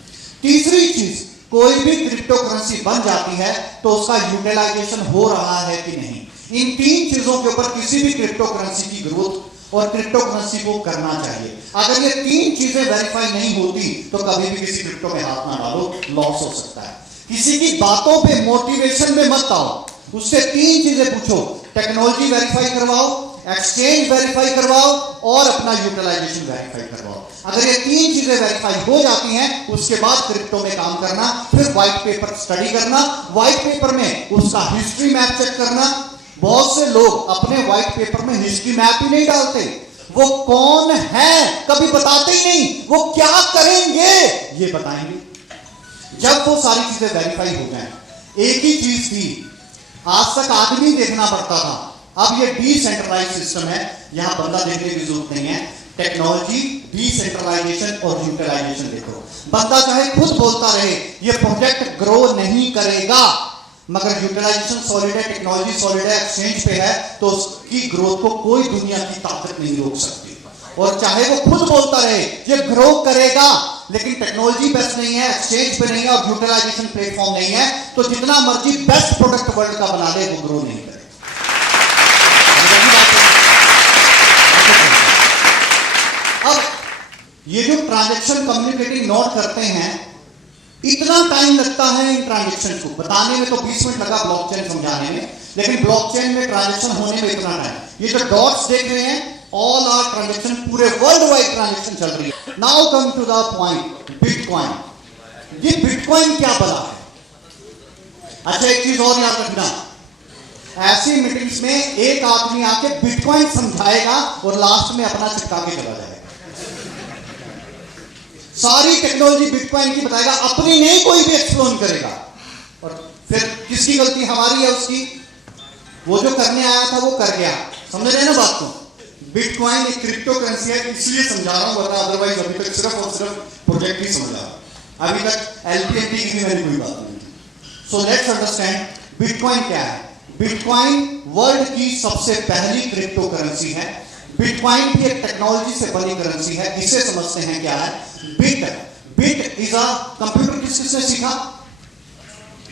तीसरी चीज, कोई भी क्रिप्टो करेंसी बन जाती है तो उसका यूटिलाइजेशन हो रहा है कि नहीं। इन तीन चीजों के ऊपर किसी भी क्रिप्टो करेंसी की ग्रोथ और क्रिप्टो करेंसी को करना चाहिए। अगर ये तीन चीजें वेरीफाई नहीं होती तो कभी भी किसी क्रिप्टो में हाथ ना डालो, लॉस हो सकता है। किसी की बातों पे मोटिवेशन में मत आओ, उससे तीन चीजें पूछो, टेक्नोलॉजी वेरीफाई करवाओ, एक्सचेंज वेरीफाई करवाओ और अपना यूटिलाइजेशन वेरीफाई करवाओ। अगर ये तीन चीजें वेरीफाई हो जाती हैं उसके बाद क्रिप्टो में काम करना, फिर व्हाइट पेपर स्टडी करना, व्हाइट पेपर में उसका हिस्ट्री मैप चेक करना। बहुत से लोग अपने व्हाइट पेपर में हिस्ट्री मैप ही नहीं डालते, वो कौन है कभी बताते ही नहीं, वो क्या करेंगे ये बताएंगे। जब वो सारी चीजें वेरीफाई हो जाएं, एक ही चीज थी, आज तक आदमी देखना पड़ता था, अब ये डिसेंट्रलाइज सिस्टम है, यहां बंदा देखने की जरूरत नहीं है। टेक्नोलॉजी, डिसेंट्रलाइजेशन और यूटिलाइजेशन देखो। बंदा चाहे खुद बोलता रहे ये प्रोजेक्ट ग्रो नहीं करेगा, मगर यूटिलाइजेशन सॉलिड है, टेक्नोलॉजी सॉलिड है, एक्सचेंज पे है, तो उसकी ग्रोथ को कोई दुनिया की ताकत नहीं रोक सकती। और चाहे वो खुद बोलता रहे ये ग्रो करेगा, लेकिन टेक्नोलॉजी बेस्ट नहीं है, एक्सचेंज पे नहीं है और यूटिलाइजेशन प्लेटफॉर्म नहीं है, तो जितना मर्जी बेस्ट प्रोडक्ट वर्ल्ड का बना ले वो ग्रो नहीं करेगा। अब ये जो ट्रांजैक्शन कम्युनिकेटिंग नोट करते हैं, इतना टाइम लगता है इन ट्रांजैक्शन को बताने में, तो 20 मिनट लगा ब्लॉकचेन समझाने में, लेकिन ब्लॉकचेन में ट्रांजैक्शन होने में इतना टाइम। ये जो डॉट्स देख रहे हैं ऑल आर ट्रांजैक्शन, पूरे वर्ल्ड वाइड ट्रांजैक्शन चल रही है। Now come to the point, bitcoin. ये बिटकॉइन क्या बला है? अच्छा एक चीज और याद रखना, ऐसी मीटिंग्स में एक आदमी आके बिटकॉइन समझाएगा और लास्ट में अपना चिपका के चला जाएगा। सारी टेक्नोलॉजी बिटकॉइन की बताएगा, अपनी नहीं कोई भी एक्सप्लोर करेगा। और फिर किसकी गलती, हमारी है उसकी? वो जो करने आया था वो कर गया। समझ रहे हैं ना बात को? बिटकॉइन एक क्रिप्टो करेंसी है, इसलिए समझा रहा हूं, वरना अदरवाइज अभी तक सिर्फ और सिर्फ प्रोजेक्ट ही समझा, अभी तक एलपीएनटी की भी मैंने कोई बात नहीं की। सो लेट्स अंडरस्टैंड बिटकॉइन क्या है। बिटकॉइन वर्ल्ड की सबसे पहली क्रिप्टो करेंसी है। बिटकॉइन भी एक टेक्नोलॉजी से बनी करेंसी है। इसे समझते हैं क्या है। बिट इज अ कंप्यूटर किसने सीखा?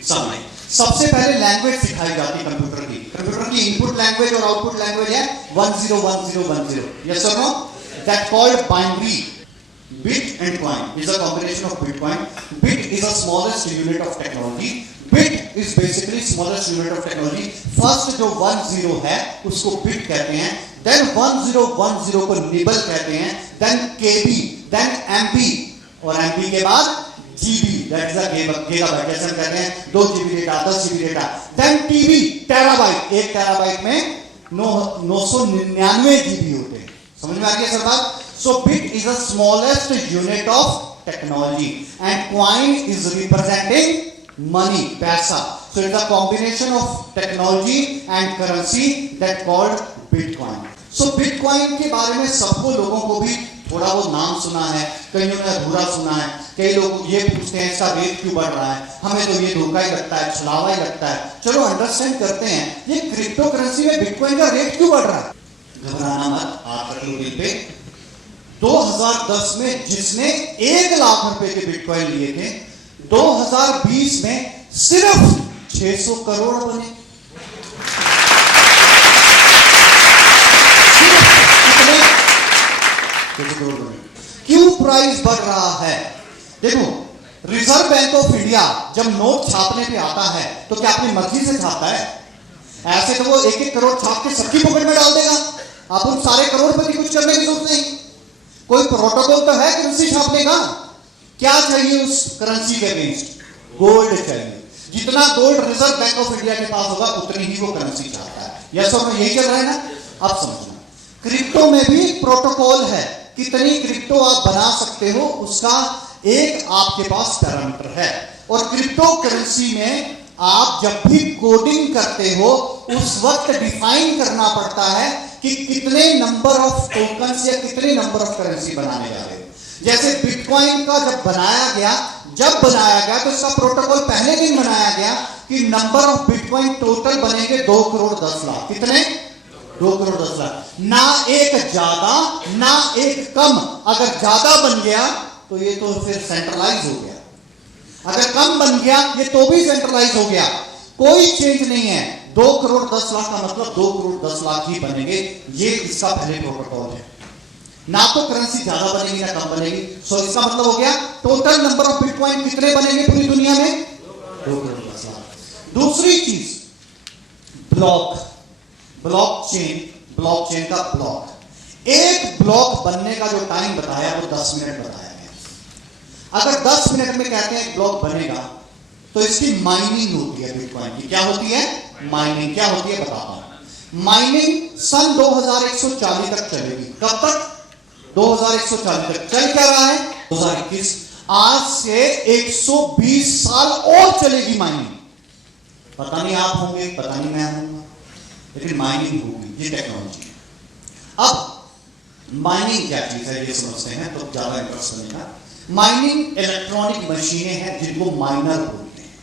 सबने। सबसे पहले लैंग्वेज सिखाई जाती कंप्यूटर की। कंप्यूटर की इनपुट लैंग्वेज और आउटपुट लैंग्वेज है 101010। यस और no? That called binary. Bit and coin is a combination of Bitcoin. Bit is the smallest unit of technology. Bit is basically smallest unit of technology. First जो 10 है उसको bit कहते हैं, then 1010 को nibble कहते हैं, then KB, then MB और MB के बाद GB, that is a gigabyte, जैसे हम कहते हैं 2 GB data, 10 GB data, then TB, terabyte, 1 terabyte में 999 GB होते हैं। समझ में आ गया सर बात? So bit is the smallest unit of technology and coin is representing money, पैसा. So it's a combination of technology and currency that called Bitcoin. So Bitcoin के बारे में सबको लोगों को भी थोड़ा वो नाम सुना है, कईयों ने अधूरा सुना है। कई लोग ये पूछते हैं इसका रेट क्यों बढ़ रहा है, हमें तो ये धोखा ही लगता है, छलावा ही लगता है। चलो अंडरस्टैंड करते हैं ये क्रिप्टो करेंसी में बिटकॉइन का रेट क्यों बढ़ रहा है। घबराना मत, हाथ रख लो दिल पे। 2010 में जिसने 1 लाख रुपए के बिटकॉइन लिए थे, 2020 में सिर्फ 600 करोड़ बने। क्यों प्राइस बढ़ रहा है? देखो, रिजर्व बैंक ऑफ इंडिया जब नोट छापने पे आता है तो क्या अपनी मर्जी से छापता है? ऐसे तो वो 1-1 करोड़ छाप के सबकी पॉकेट में डाल देगा। आप उन सारे करोड़पति कुछ करने की जरूरत नहीं। कोई प्रोटोकॉल तो है करेंसी छापने का। क्या चाहिए उस करेंसी के अगेंस्ट? गोल्ड चाहिए। जितना gold reserve bank of India के पास होगा उतनी ही वो करेंसी चाहता है। यस और नो? यही चल रहा है ना? अब समझना, क्रिप्टो में भी प्रोटोकॉल है। कितनी क्रिप्टो आप बना सकते हो उसका एक आपके पास पैरामीटर है। और क्रिप्टो करेंसी में आप जब भी कोडिंग करते हो उस वक्त डिफाइन करना पड़ता है कि कितने नंबर ऑफ टोकन्स या कितने नंबर ऑफ करेंसी बनाने जा रहे हो। जैसे बिटकॉइन का जब बनाया गया तो इसका प्रोटोकॉल पहले दिन बनाया गया कि नंबर ऑफ बिटकॉइन टोटल बनेंगे 2 करोड़ 10 लाख। कितने? 2 करोड़ 10 लाख। ना एक ज्यादा ना एक कम। अगर ज्यादा बन गया तो ये तो फिर सेंट्रलाइज हो गया, अगर कम बन गया ये तो भी सेंट्रलाइज हो गया। कोई चेंज नहीं है। 2 करोड़ 10 लाख का मतलब 2 करोड़ 10 लाख ही बनेंगे। ये इसका पहले प्रोटोकॉल है। ना तो करेंसी ज्यादा बनेगी ना कम बनेगी। सो इसका मतलब हो गया टोटल नंबर ऑफ बिटकॉइन कितने बनेंगे पूरी दुनिया में? 2 करोड़ 10 लाख। दूसरी चीज ब्लॉकचेन का ब्लॉक। एक ब्लॉक बनने का जो टाइम बताया वो 10 मिनट बताया गया। अगर 10 मिनट में कहते हैं ब्लॉक बनेगा तो इसकी माइनिंग होती है बिटकॉइन की। क्या होती है? माइनिंग। क्या होती है बताता हूं। माइनिंग सन 2140 तक चलेगी। कब तक? 2140 तक। चल क्या रहा है? 2021। आज से 120 साल और चलेगी माइनिंग। पता नहीं आप होंगे, पता नहीं मैं होऊंगा, लेकिन माइनिंग होगी। ये टेक्नोलॉजी। अब माइनिंग क्या चीज है ये समझते हैं तो ज्यादा इंटरेस्ट बनेगा। माइनिंग इलेक्ट्रॉनिक मशीनें हैं जिनको माइनर बोलते हैं,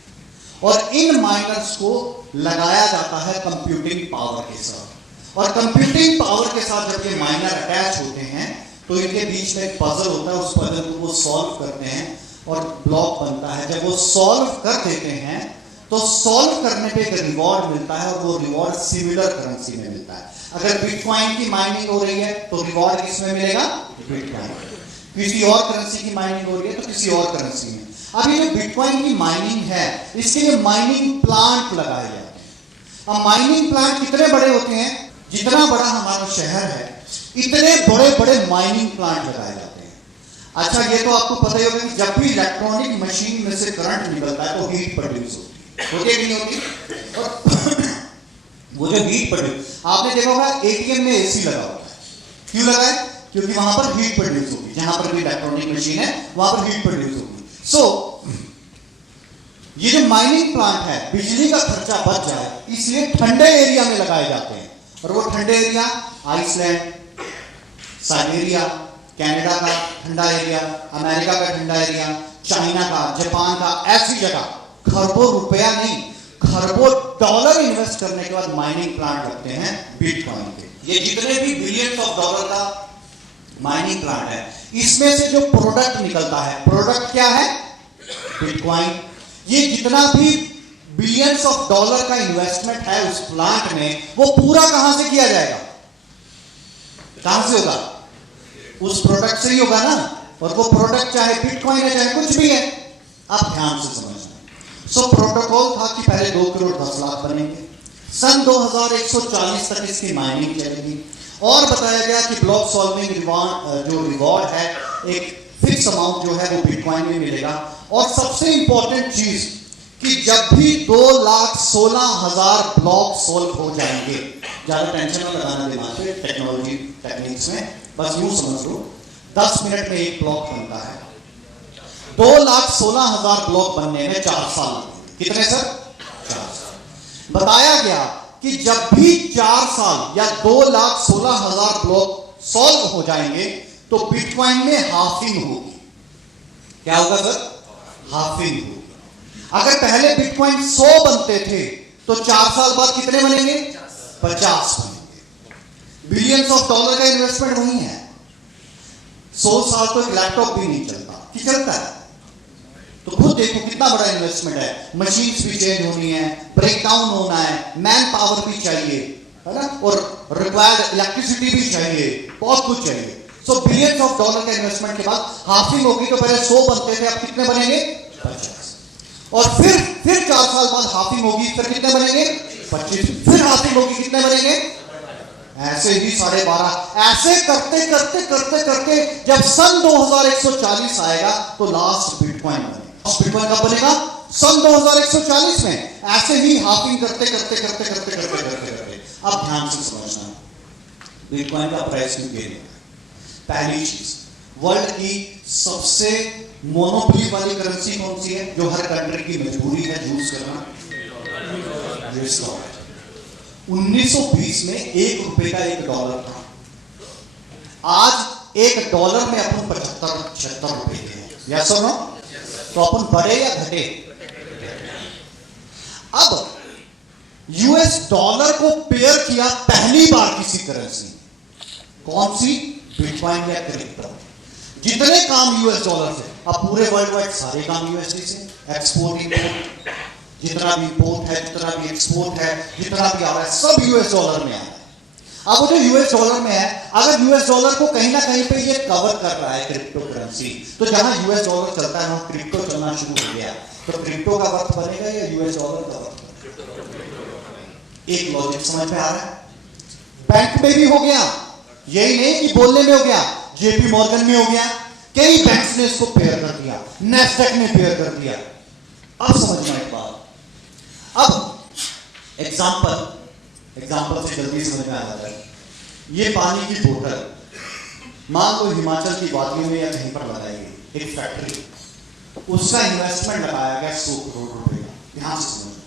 और इन माइनर्स को लगाया जाता है कंप्यूटिंग पावर के साथ। और कंप्यूटिंग पावर के साथ जब ये माइनर अटैच होते हैं तो इनके बीच में एक पजल होता है। उस पजल को वो सॉल्व करते हैं और ब्लॉक बनता है। जब वो सॉल्व कर देते हैं तो सॉल्व करने पे एक रिवॉर्ड मिलता है, और वो रिवॉर्ड सिमिलर करेंसी में मिलता है। अगर बिटकॉइन की माइनिंग हो रही है तो रिवॉर्ड किसमें मिलेगा? बिटकॉइन। किसी और करेंसी की माइनिंग हो रही है तो किसी और करेंसी में। अब ये जो बिटकॉइन की माइनिंग है इसके लिए माइनिंग प्लांट लगाए जाते हैं। अब माइनिंग प्लांट कितने बड़े होते हैं? जितना बड़ा हमारा शहर है इतने बड़े बड़े माइनिंग प्लांट लगाए जाते हैं। अच्छा, ये तो आपको पता ही होगा कि जब भी इलेक्ट्रॉनिक मशीन में से करंट निकलता है तो हीट प्रोड्यूस होती है कि नहीं होती? और वो जो हीट प्रोड्यूस, आपने देखा होगा एटीएम में एसी लगा होता है। क्यों लगा है? क्योंकि वहां पर हीट प्रोड्यूस होगी। जहां पर भी इलेक्ट्रॉनिक मशीन है वहां पर हीट प्रोड्यूस होगी। सो ये जो माइनिंग प्लांट है, बिजली का खर्चा बच जाए इसलिए ठंडे एरिया में लगाए जाते हैं। और वो ठंडे एरिया आइसलैंड, साइबेरिया, कनाडा का ठंडा एरिया, अमेरिका का ठंडा एरिया, चाइना का, जापान का, ऐसी जगह खरबों रुपया नहीं खरबों डॉलर इन्वेस्ट करने के बाद माइनिंग प्लांट लगते हैं बिटकॉइन के। ये जितने भी बिलियंस ऑफ डॉलर का माइनिंग प्लांट है इसमें से जो प्रोडक्ट निकलता है, प्रोडक्ट क्या है? बिटकॉइन। ये जितना भी बिलियंस ऑफ डॉलर का इन्वेस्टमेंट है उस प्लांट में, वो पूरा कहां से किया जाएगा? कहां से होगा? उस प्रोडक्ट से ही होगा ना। और वो प्रोडक्ट चाहे बिटकॉइन है चाहे कुछ भी है। आप ध्यान से समझना। सो प्रोटोकॉल था कि पहले 2 करोड़ 10 लाख बनेंगे। सन 2140 तक इसकी माइनिंग चलेगी। और बताया गया कि ब्लॉक सॉल्विंग जो रिवॉर्ड है एक फिक्स अमाउंट जो है वो बिटकॉइन में मिलेगा। और सबसे इंपॉर्टेंट चीज कि जब भी 2,16,000 ब्लॉक सॉल्व हो जाएंगे, ज्यादा टेंशन न लगाना दिमाग पे टेक्नोलॉजी टेक्निक्स में, बस यूं समझ लो 10 मिनट में एक ब्लॉक बनता है। 2,16,000 ब्लॉक बनने में 4 साल। कितने सर? 4 साल। बताया गया कि जब भी 4 साल या 2,16,000 ब्लॉक सॉल्व हो जाएंगे तो बिटकॉइन में हाफिंग होगी। क्या होगा सर? हाफिंग होगी। अगर पहले बिटकॉइन 100 बनते थे तो 4 साल बाद कितने बनेंगे? 50 बनेंगे। बिलियंस ऑफ डॉलर का इन्वेस्टमेंट वही है। 100 साल तो एक लैपटॉप भी नहीं चलता कि चलता है? तो खुद देखो कितना बड़ा इन्वेस्टमेंट है। मशीन्स भी चेंज होनी है, ब्रेक डाउन होना है, मैन पावर भी चाहिए, है ना, और रिक्वायर्ड इलेक्ट्रिसिटी भी चाहिए, बहुत कुछ चाहिए। सो बिलियंस ऑफ डॉलर का इन्वेस्टमेंट के बाद हाफिंग होगी। तो पहले 100 बनते थे, अब कितने बनेंगे? 50। और फिर 4 साल बाद हाफिंग होगी, फिर कितने बनेंगे? 25। फिर हाफिंग होगी, कितने बनेंगे? ऐसे ही 12.5। ऐसे करते करते करते करते जब सन 2140 आएगा तो लास्ट बिटकॉइन बनेगा। बिटकॉइन कब बनेगा? सन 2140 में। ऐसे ही हाफिंग करते करते करते करते करते करते करते। अब ध्यान से समझना, बिटकॉइन का प्राइस क्यों गिरेगा? पहली चीज, वर्ल्ड की सबसे मोनोपोली वाली करेंसी कौन सी है जो हर कंट्री की मजबूरी है यूज करना? US dollar. 1920 में $1 का $1 था। आज $1 में अपन 75-76 रुपए के हैं। यस और नो? तो अपन बढ़े या घटे? अब यूएस डॉलर को पेयर किया पहली बार किसी करेंसी। कौन सी? बिटकॉइन या क्रिप्टो। जितने काम यूएस डॉलर से, अब पूरे वर्ल्ड वाइड सारे काम यूएसडी से, एक्सपोर्ट इंपोर्ट, जितना भी इंपोर्ट है, जितना भी एक्सपोर्ट है, जितना भी आ रहा है, सब यूएस डॉलर में आ रहा है। अब वो जो यूएस डॉलर में है, अगर यूएस डॉलर को कहीं ना कहीं पे ये कवर कर रहा है क्रिप्टो करेंसी, तो जहां यूएस डॉलर चलता है वहां क्रिप्टो चलना शुरू हो गया। तो क्रिप्टो का वर्थ बनेगा या यूएस डॉलर का वर्थ? एक लॉजिक समझ में आ रहा है? बैंक में भी हो गया, यही नहीं कि बोलने में हो गया, जेपी मॉर्गन में हो गया, कई बैंक्स ने इसको पेयर कर दिया, नेस्डेक ने पेयर कर दिया। अब समझना एक बात। अब एग्जाम्पल से जल्दी समझ में आ जाता है। ये पानी की बोतल मान लो हिमाचल की वादियों में या कहीं पर लगाई गई एक फैक्ट्री, उसका इन्वेस्टमेंट लगाया गया 100 करोड़ रुपए का। ध्यान से समझो,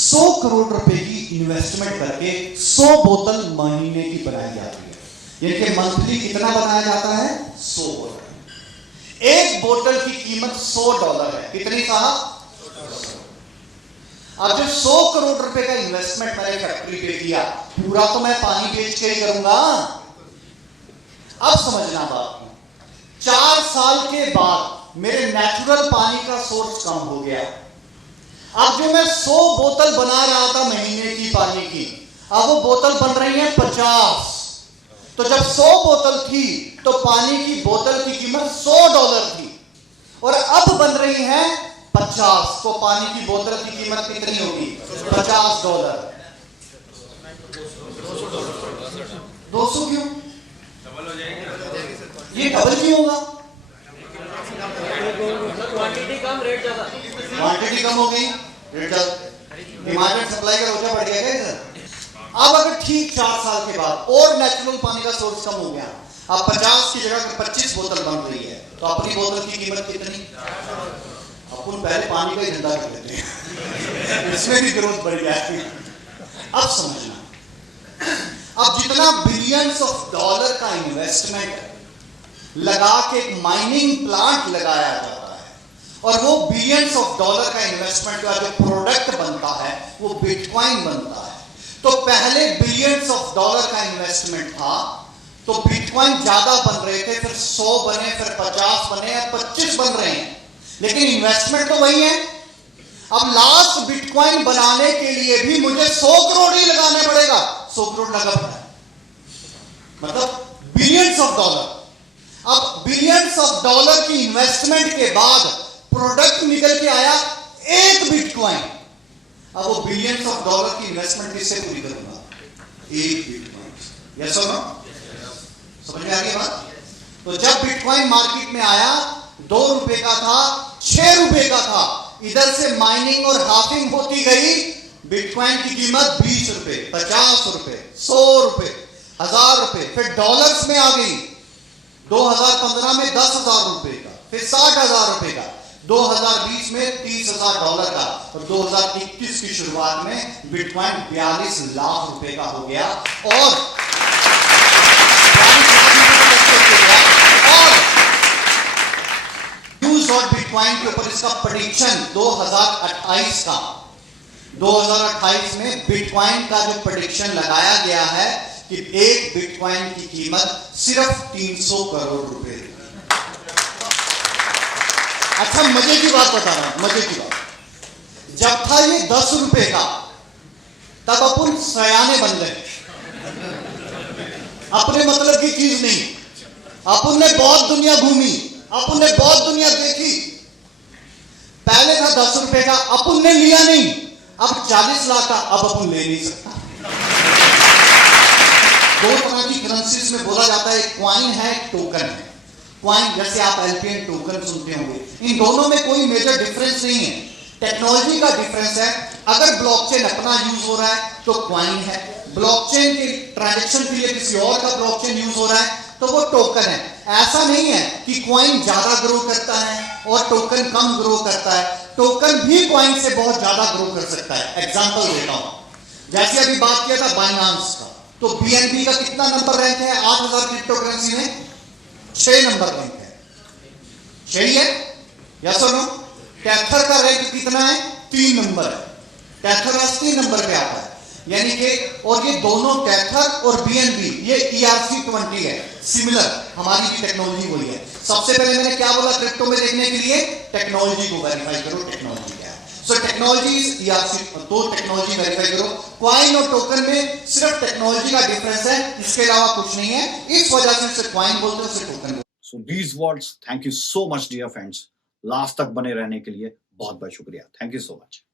100 करोड़ रुपए की इन्वेस्टमेंट करके 100 बोतल महीने की बनाई जाती है। यानी कि मंथली कितना बनाया जाता है? 100 बोतल। एक बोतल की कीमत $100 है। कितनी साहब? अब जो 100 करोड़ रुपए का इन्वेस्टमेंट मैंने फैक्ट्री पे किया, पूरा तो मैं पानी बेच के ही करूंगा। अब समझना बात, 4 साल के बाद मेरे नेचुरल पानी का सोर्स कम हो गया। अब जो मैं 100 बोतल बना रहा था महीने की पानी की, अब वो बोतल बन रही है 50। तो जब 100 बोतल थी तो पानी की बोतल की कीमत $100 थी, और अब बन रही है 50। तो पानी की बोतल की कीमत कितनी होगी? $50। 200 क्यों? ये डबल क्यों होगा? क्वांटिटी कम रेट ज्यादा। क्वांटिटी कम हो गई, रेट ज्यादा। डिमांड एंड सप्लाई का रोजा बढ़ गया क्या सर? अब अगर ठीक 4 साल के बाद और नेचुरल पानी का सोर्स कम हो गया, अब 50 की जगह 25 बोतल बन रही है, तो अपनी बोतल की कीमत कितनी? अपन पहले पानी का ही धंधा कर लेते हैं, इसमें भी ग्रोथ बढ़ जाती है। अब समझना, अब जितना बिलियंस ऑफ डॉलर का इन्वेस्टमेंट लगा के एक माइनिंग प्लांट लगाया जाता है, और वो बिलियंस ऑफ डॉलर का इन्वेस्टमेंट का जो प्रोडक्ट बनता है वो बिटकॉइन बनता है। तो पहले बिलियंस ऑफ डॉलर का इन्वेस्टमेंट था, तो बिटकॉइन ज्यादा बन रहे थे, फिर 100 बने, फिर 50 बने, अब 25 बन रहे हैं, लेकिन इन्वेस्टमेंट तो वही है। अब लास्ट बिटकॉइन बनाने के लिए भी मुझे 100 करोड़ ही लगाने पड़ेगा। 100 करोड़ लगा पड़ा है, मतलब बिलियंस ऑफ डॉलर। अब बिलियंस ऑफ डॉलर की इन्वेस्टमेंट के बाद प्रोडक्ट निकल के आया एक बिटकॉइन। अब वो बिलियंस ऑफ डॉलर की इन्वेस्टमेंट किससे पूरी करूंगा? एक बिटकॉइन। यस और नो? समझ में आ गई बात? तो जब बिटकॉइन मार्केट में आया, $2 का था, $6 का था, इधर से माइनिंग और हाफिंग होती गई, बिटकॉइन की कीमत $20, $50, $100, $1000, फिर डॉलर्स में आ गई। 2015 में $10,000 का, फिर $60,000 का, 2020 में $30,000 का, और 2021 की शुरुआत में बिटकॉइन $42 लाख का हो गया। और न्यूज और बिटकॉइन के ऊपर इसका प्रेडिक्शन 2028 में बिटकॉइन का जो प्रेडिक्शन लगाया गया है कि एक बिटकॉइन की कीमत सिर्फ $300 करोड़। अच्छा, मजे की बात बता रहा हूं, मजे की बात। जब था ये $10 का, तब अपन सयाने बन गए, अपने मतलब की चीज नहीं। अपन ने बहुत दुनिया घूमी, अपन ने बहुत दुनिया देखी। पहले था $10 का, अपन ने लिया नहीं। अब 40 लाख का, अब अपन ले नहीं सकता। 2 तरह की करेंसीज में बोला जाता है, एक क्वाइन है, एक टोकन है। क्वाइन जैसे आप एलपीएन टोकन सुनते होंगे, इन दोनों में कोई मेजर डिफरेंस नहीं है, टेक्नोलॉजी का डिफरेंस है। अगर ब्लॉकचेन अपना यूज हो रहा है तो क्वाइन है, ब्लॉकचेन के ट्रांजैक्शन के लिए किसी और का ब्लॉकचेन यूज हो रहा है तो वो टोकन है। ऐसा नहीं है कि कॉइन ज्यादा ग्रो करता है और टोकन कम ग्रो करता है, टोकन भी कॉइन से बहुत ज्यादा ग्रो कर सकता है। एग्जांपल देता हूं, जैसे अभी बात किया था बाइनांस का, तो बीएनबी का कितना नंबर रैंक है 8000 क्रिप्टो करेंसी में? 6 नंबर रैंक है, सही है? यस और नो? कैथर का रैंक कितना है? 3 नंबर है। कैथर 80 नंबर पे आता है, यानी कि, और ये दोनों कैथर और बीएनबी ये ERC-20 है, सिमिलर, हमारी भी टेक्नोलॉजी वही है। सबसे पहले मैंने क्या बोला क्रिप्टो में देखने के लिए? टेक्नोलॉजी को वेरीफाई करो, टेक्नोलॉजी क्या है। सो टेक्नोलॉजी इज ERC, तो टेक्नोलॉजी वेरीफाई करो। कॉइन और टोकन में सिर्फ टेक्नोलॉजी का डिफरेंस है, इसके अलावा कुछ नहीं है। इस वजह से उसे कॉइन बोलते हैं, उसे टोकन बोलते हैं। So these words, thank you so much dear friends. Last तक बने रहने के लिए बहुत बहुत शुक्रिया. Thank you so much.